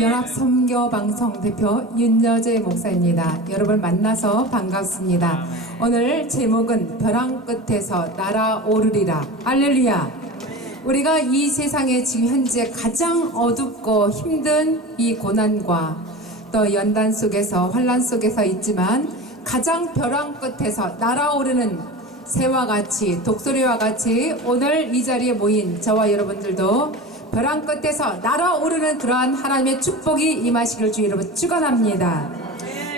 연합선교방송 대표 윤여재 목사입니다. 여러분 만나서 반갑습니다. 오늘 제목은 벼랑 끝에서 날아오르리라. 할렐루야. 우리가 이 세상에 지금 현재 가장 어둡고 힘든 이 고난과 또 연단 속에서 환난 속에서 있지만 가장 벼랑 끝에서 날아오르는 새와 같이 독수리와 같이 오늘 이 자리에 모인 저와 여러분들도 벼랑 끝에서 날아오르는 그러한 하나님의 축복이 임하시길 주 여러분 축원합니다.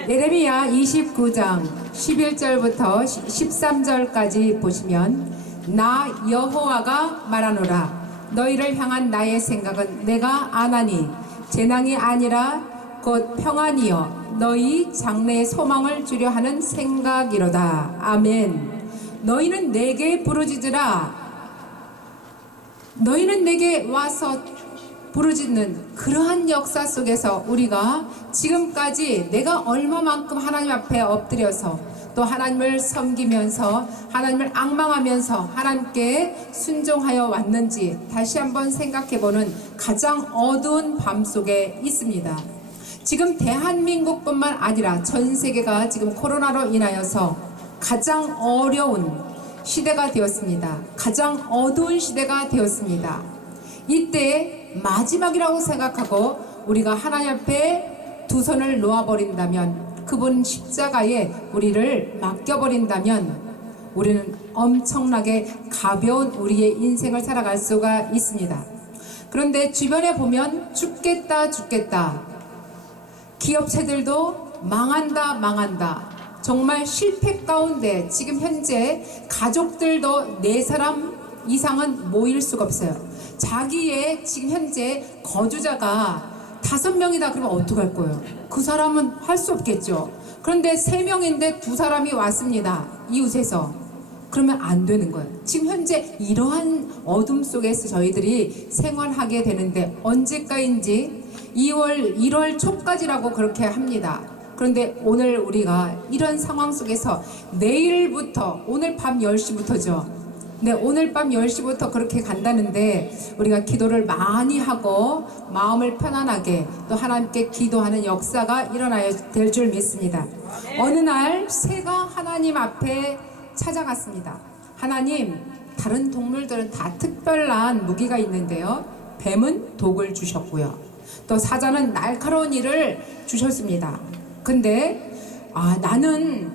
예레미야 29장 11절부터 13절까지 보시면 나 여호와가 말하노라 너희를 향한 나의 생각은 내가 아나니 재앙이 아니라 곧 평안이요 너희 장래의 소망을 주려 하는 생각이로다. 아멘. 너희는 내게 부르짖으라. 너희는 내게 와서 부르짖는 그러한 역사 속에서 우리가 지금까지 내가 얼마만큼 하나님 앞에 엎드려서 또 하나님을 섬기면서 하나님을 앙망하면서 하나님께 순종하여 왔는지 다시 한번 생각해보는 가장 어두운 밤 속에 있습니다. 지금 대한민국뿐만 아니라 전 세계가 지금 코로나로 인하여서 가장 어려운 시대가 되었습니다. 가장 어두운 시대가 되었습니다. 이때 마지막이라고 생각하고 우리가 하나님 앞에 두 손을 놓아버린다면 그분 십자가에 우리를 맡겨버린다면 우리는 엄청나게 가벼운 우리의 인생을 살아갈 수가 있습니다. 그런데 주변에 보면 죽겠다 기업체들도 망한다 정말 실패 가운데 지금 현재 가족들도 4사람 이상은 모일 수가 없어요. 자기의 지금 현재 거주자가 5명이다 그러면 어떡할 거예요? 그 사람은 할 수 없겠죠. 그런데 3명인데 2사람이 왔습니다. 이웃에서. 그러면 안 되는 거예요. 지금 현재 이러한 어둠 속에서 저희들이 생활하게 되는데 언제까지인지 1월 초까지라고 그렇게 합니다. 그런데 오늘 우리가 이런 상황 속에서 내일부터 오늘 밤 10시부터죠. 네, 오늘 밤 10시부터 그렇게 간다는데 우리가 기도를 많이 하고 마음을 편안하게 또 하나님께 기도하는 역사가 일어나야 될 줄 믿습니다. 어느 날 새가 하나님 앞에 찾아갔습니다. 하나님, 다른 동물들은 다 특별한 무기가 있는데요. 뱀은 독을 주셨고요. 또 사자는 날카로운 이를 주셨습니다. 근데 나는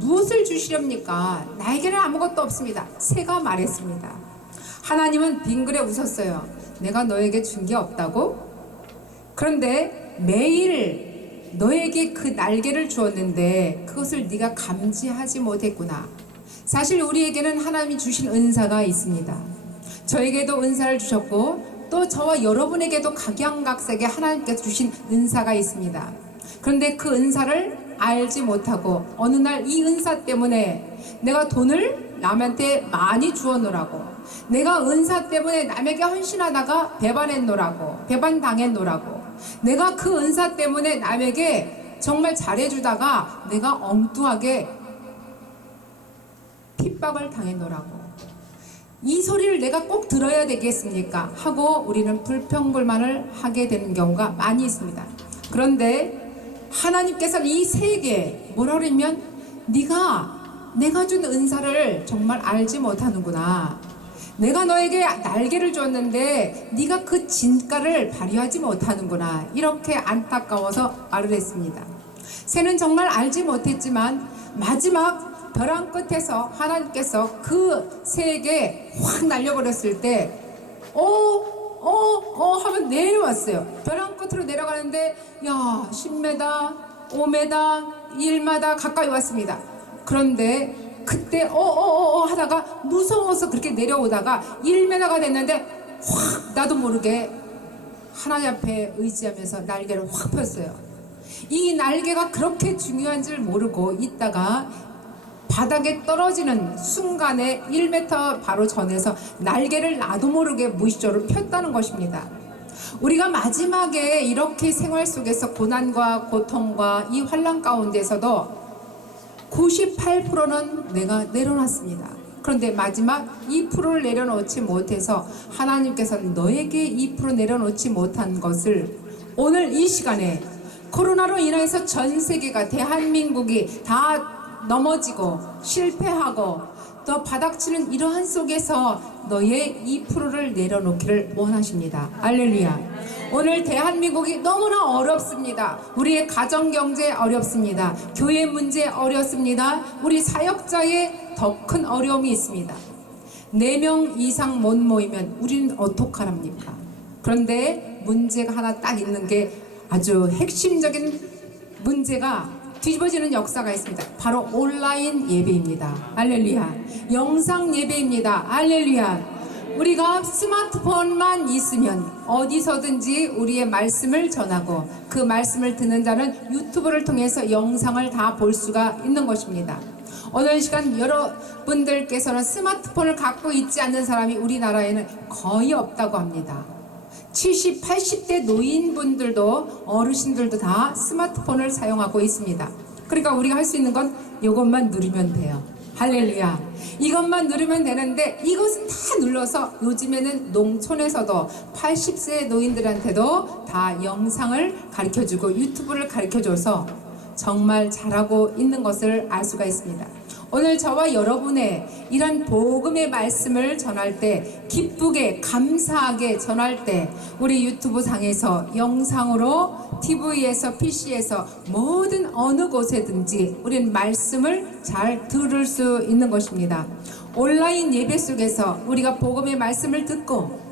무엇을 주시렵니까? 나에게는 아무것도 없습니다. 새가 말했습니다. 하나님은 빙그레 웃었어요. 내가 너에게 준 게 없다고? 그런데 매일 너에게 그 날개를 주었는데 그것을 네가 감지하지 못했구나. 사실 우리에게는 하나님이 주신 은사가 있습니다. 저에게도 은사를 주셨고 또 저와 여러분에게도 각양각색의 하나님께서 주신 은사가 있습니다. 그런데 그 은사를 알지 못하고 어느 날 이 은사 때문에 내가 돈을 남한테 많이 주어놓으라고 내가 은사 때문에 남에게 헌신하다가 배반당했노라고 내가 그 은사 때문에 남에게 정말 잘해주다가 내가 엉뚱하게 핍박을 당했노라고 이 소리를 내가 꼭 들어야 되겠습니까? 하고 우리는 불평불만을 하게 되는 경우가 많이 있습니다. 그런데 하나님께서는 이 새에게 뭐라 그러면 내가 준 은사를 정말 알지 못하는구나. 내가 너에게 날개를 줬는데 네가 그 진가를 발휘하지 못하는구나. 이렇게 안타까워서 말을 했습니다. 새는 정말 알지 못했지만 마지막 벼랑 끝에서 하나님께서 그 새에게 확 날려버렸을 때 하면 내려왔어요. 벼랑 끝으로 내려가는데 10m, 5m, 1m 가까이 왔습니다. 그런데 그때 하다가 무서워서 그렇게 내려오다가 1m가 됐는데 확 나도 모르게 하나님 앞에 의지하면서 날개를 확 폈어요. 이 날개가 그렇게 중요한 줄 모르고 있다가 바닥에 떨어지는 순간에 1m 바로 전에서 날개를 나도 모르게 무의식적으로 폈다는 것입니다. 우리가 마지막에 이렇게 생활 속에서 고난과 고통과 이 환난 가운데서도 98%는 내가 내려놨습니다. 그런데 마지막 2%를 내려놓지 못해서 하나님께서는 너에게 2% 내려놓지 못한 것을 오늘 이 시간에 코로나로 인해서 전 세계가 대한민국이 다 넘어지고 실패하고 또 바닥치는 이러한 속에서 너의 2%를 내려놓기를 원하십니다. 할렐루야. 오늘 대한민국이 너무나 어렵습니다. 우리의 가정경제 어렵습니다. 교회 문제 어렵습니다. 우리 사역자의 더 큰 어려움이 있습니다. 4명 이상 못 모이면 우리는 어떡하랍니까? 그런데 문제가 하나 딱 있는 게 아주 핵심적인 문제가 뒤집어지는 역사가 있습니다. 바로 온라인 예배입니다. 할렐루야. 영상 예배입니다. 할렐루야. 우리가 스마트폰만 있으면 어디서든지 우리의 말씀을 전하고 그 말씀을 듣는 자는 유튜브를 통해서 영상을 다 볼 수가 있는 것입니다. 오늘 시간 여러분들께서는 스마트폰을 갖고 있지 않는 사람이 우리나라에는 거의 없다고 합니다. 70, 80대 노인분들도 어르신들도 다 스마트폰을 사용하고 있습니다. 그러니까 우리가 할 수 있는 건 이것만 누르면 돼요. 할렐루야. 이것만 누르면 되는데 이것은 다 눌러서 요즘에는 농촌에서도 80세 노인들한테도 다 영상을 가르쳐주고 유튜브를 가르쳐줘서 정말 잘하고 있는 것을 알 수가 있습니다. 오늘 저와 여러분의 이런 복음의 말씀을 전할 때 기쁘게 감사하게 전할 때 우리 유튜브 상에서 영상으로 TV에서 PC에서 모든 어느 곳에든지 우리는 말씀을 잘 들을 수 있는 것입니다. 온라인 예배 속에서 우리가 복음의 말씀을 듣고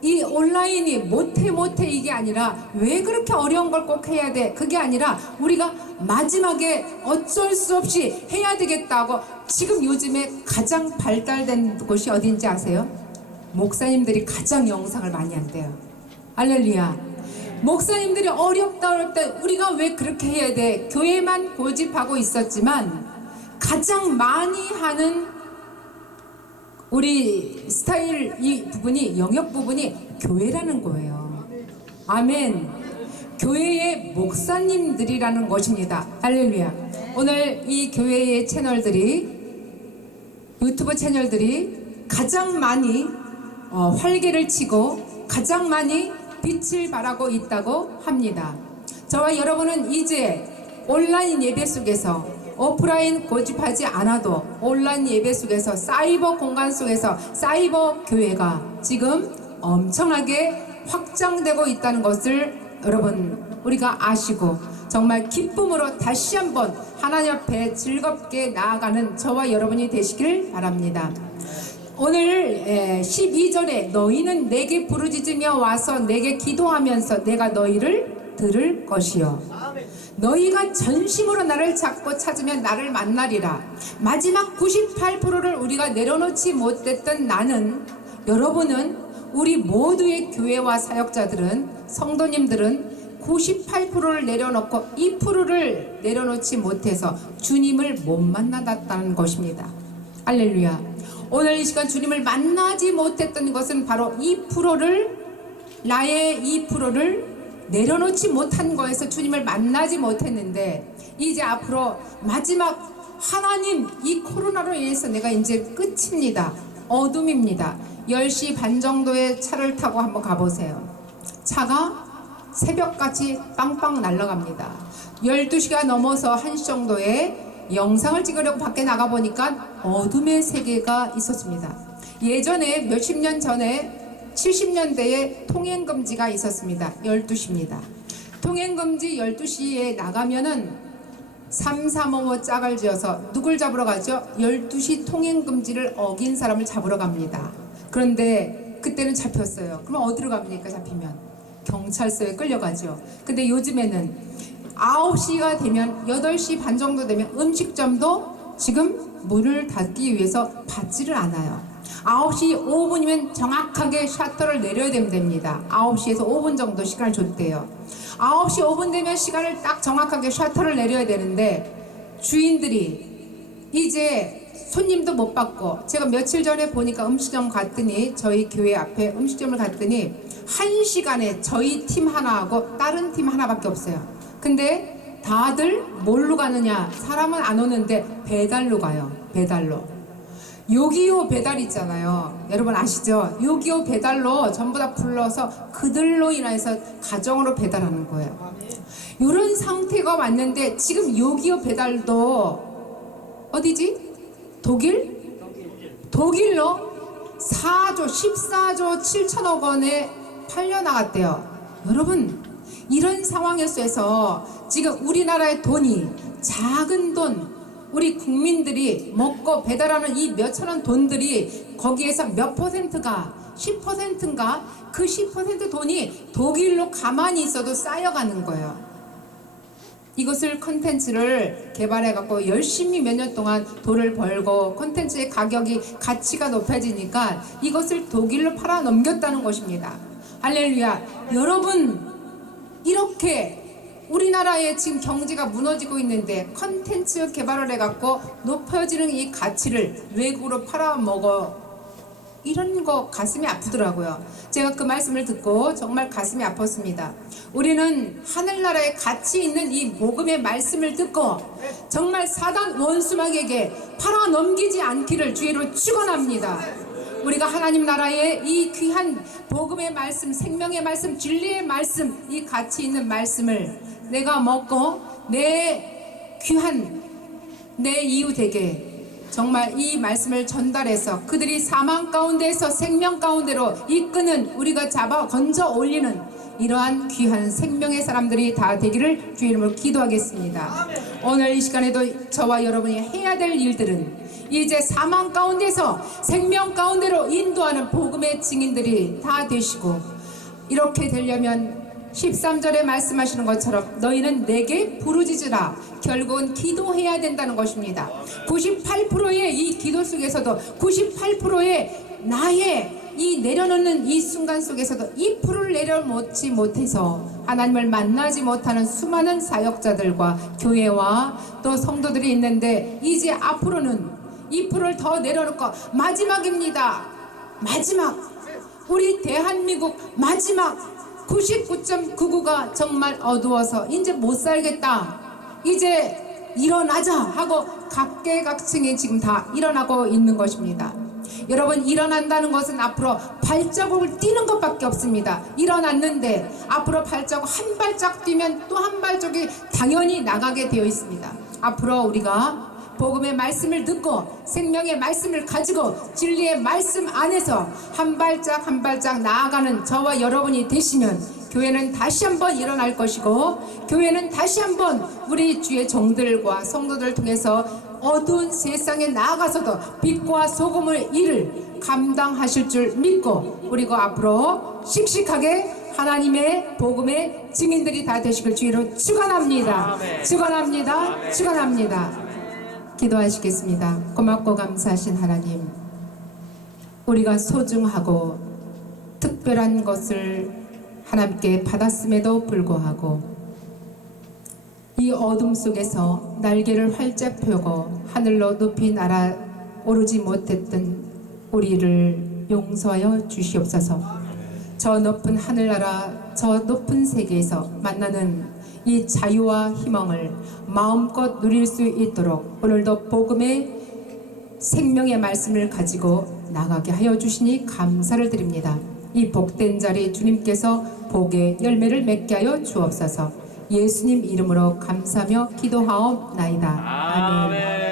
이 온라인이 못해 이게 아니라 왜 그렇게 어려운 걸 꼭 해야 돼? 그게 아니라 우리가 마지막에 어쩔 수 없이 해야 되겠다고 지금 요즘에 가장 발달된 곳이 어딘지 아세요? 목사님들이 가장 영상을 많이 한대요. 할렐루야. 목사님들이 어렵다 우리가 왜 그렇게 해야 돼? 교회만 고집하고 있었지만 가장 많이 하는 우리 스타일 이 부분이 영역 부분이 교회라는 거예요. 아멘. 교회의 목사님들이라는 것입니다. 할렐루야. 오늘 이 교회의 채널들이 유튜브 채널들이 가장 많이 활개를 치고 가장 많이 빛을 발하고 있다고 합니다. 저와 여러분은 이제 온라인 예배 속에서 오프라인 고집하지 않아도 온라인 예배 속에서 사이버 공간 속에서 사이버 교회가 지금 엄청나게 확장되고 있다는 것을 여러분 우리가 아시고 정말 기쁨으로 다시 한번 하나님 앞에 즐겁게 나아가는 저와 여러분이 되시길 바랍니다. 오늘 12절에 너희는 내게 부르짖으며 와서 내게 기도하면서 내가 너희를 들을 것이요 너희가 전심으로 나를 찾고 찾으면 나를 만나리라. 마지막 98%를 우리가 내려놓지 못했던 나는 여러분은 우리 모두의 교회와 사역자들은 성도님들은 98%를 내려놓고 2%를 내려놓지 못해서 주님을 못 만났다는 것입니다. 할렐루야. 오늘 이 시간 주님을 만나지 못했던 것은 바로 2%를 나의 2%를 내려놓지 못한 거에서 주님을 만나지 못했는데 이제 앞으로 마지막 하나님 이 코로나로 인해서 내가 이제 끝입니다. 어둠입니다. 10시 반 정도에 차를 타고 한번 가보세요. 차가 새벽같이 빵빵 날아갑니다. 12시가 넘어서 1시 정도에 영상을 찍으려고 밖에 나가보니까 어둠의 세계가 있었습니다. 예전에 몇십 년 전에 70년대에 통행금지가 있었습니다. 12시입니다. 통행금지 12시에 나가면은 3, 4, 5 짝을 지어서 누굴 잡으러 가죠? 12시 통행금지를 어긴 사람을 잡으러 갑니다. 그런데 그때는 잡혔어요. 그럼 어디로 갑니까? 잡히면 경찰서에 끌려가죠. 근데 요즘에는 9시가 되면 8시 반 정도 되면 음식점도 지금 문을 닫기 위해서 받지를 않아요. 9시 5분이면 정확하게 셔터를 내려야 됩니다. 9시에서 5분 정도 시간을 줬대요. 9시 5분 되면 시간을 딱 정확하게 셔터를 내려야 되는데 주인들이 이제 손님도 못 받고 제가 며칠 전에 보니까 음식점 갔더니 저희 교회 앞에 음식점을 갔더니 1시간에 저희 팀 하나하고 다른 팀 하나밖에 없어요. 근데 다들 뭘로 가느냐? 사람은 안 오는데 배달로 가요. 배달로. 요기요 배달 있잖아요. 여러분 아시죠? 요기요 배달로 전부 다 불러서 그들로 인해서 가정으로 배달하는 거예요. 이런 상태가 왔는데 지금 요기요 배달도 어디지? 독일로 14조 7천억 원에 팔려나갔대요. 여러분 이런 상황에서 지금 우리나라의 돈이 작은 돈 우리 국민들이 먹고 배달하는 이 몇천원 돈들이 거기에서 몇 퍼센트가 10%인가 그 10% 돈이 독일로 가만히 있어도 쌓여가는 거예요. 이것을 컨텐츠를 개발해 갖고 열심히 몇 년 동안 돈을 벌고 컨텐츠의 가격이 가치가 높아지니까 이것을 독일로 팔아 넘겼다는 것입니다. 할렐루야. 여러분 이렇게 우리나라의 지금 경제가 무너지고 있는데 컨텐츠 개발을 해갖고 높아지는 이 가치를 외국으로 팔아먹어. 이런 거 가슴이 아프더라고요. 제가 그 말씀을 듣고 정말 가슴이 아팠습니다. 우리는 하늘나라에 가치 있는 이 복음의 말씀을 듣고 정말 사단 원수막에게 팔아넘기지 않기를 주의로 축원합니다. 우리가 하나님 나라의 이 귀한 복음의 말씀, 생명의 말씀, 진리의 말씀, 이 가치 있는 말씀을 내가 먹고 내 귀한 내 이웃에게 정말 이 말씀을 전달해서 그들이 사망 가운데에서 생명 가운데로 이끄는 우리가 잡아 건져 올리는 이러한 귀한 생명의 사람들이 다 되기를 주의 이름으로 기도하겠습니다. 오늘 이 시간에도 저와 여러분이 해야 될 일들은 이제 사망 가운데서 생명 가운데로 인도하는 복음의 증인들이 다 되시고 이렇게 되려면 13절에 말씀하시는 것처럼 너희는 내게 부르짖으라. 결국은 기도해야 된다는 것입니다. 98%의 이 기도 속에서도 98%의 나의 이 내려놓는 이 순간 속에서도 2%를 내려놓지 못해서 하나님을 만나지 못하는 수많은 사역자들과 교회와 또 성도들이 있는데 이제 앞으로는 2%를 더 내려놓고 마지막입니다. 마지막 우리 대한민국 마지막 99.99가 정말 어두워서 이제 못 살겠다. 이제 일어나자 하고 각계각층이 지금 다 일어나고 있는 것입니다. 여러분 일어난다는 것은 앞으로 발자국을 뛰는 것밖에 없습니다. 일어났는데 앞으로 발자국 한 발짝 뛰면 또 한 발짝이 당연히 나가게 되어 있습니다. 앞으로 우리가 복음의 말씀을 듣고 생명의 말씀을 가지고 진리의 말씀 안에서 한 발짝 한 발짝 나아가는 저와 여러분이 되시면 교회는 다시 한번 일어날 것이고 교회는 다시 한번 우리 주의 종들과 성도들을 통해서 어두운 세상에 나아가서도 빛과 소금의 일을 감당하실 줄 믿고 우리가 앞으로 씩씩하게 하나님의 복음의 증인들이 다 되시길 주의로 축원합니다. 축원합니다. 축원합니다. 기도하시겠습니다. 고맙고 감사하신 하나님, 우리가 소중하고 특별한 것을 하나님께 받았음에도 불구하고 이 어둠 속에서 날개를 활짝 펴고 하늘로 높이 날아오르지 못했던 우리를 용서하여 주시옵소서. 저 높은 하늘나라, 저 높은 세계에서 만나는 이 자유와 희망을 마음껏 누릴 수 있도록 오늘도 복음의 생명의 말씀을 가지고 나가게 하여 주시니 감사를 드립니다. 이 복된 자리 주님께서 복의 열매를 맺게 하여 주옵소서. 예수님 이름으로 감사하며 기도하옵나이다. 아멘.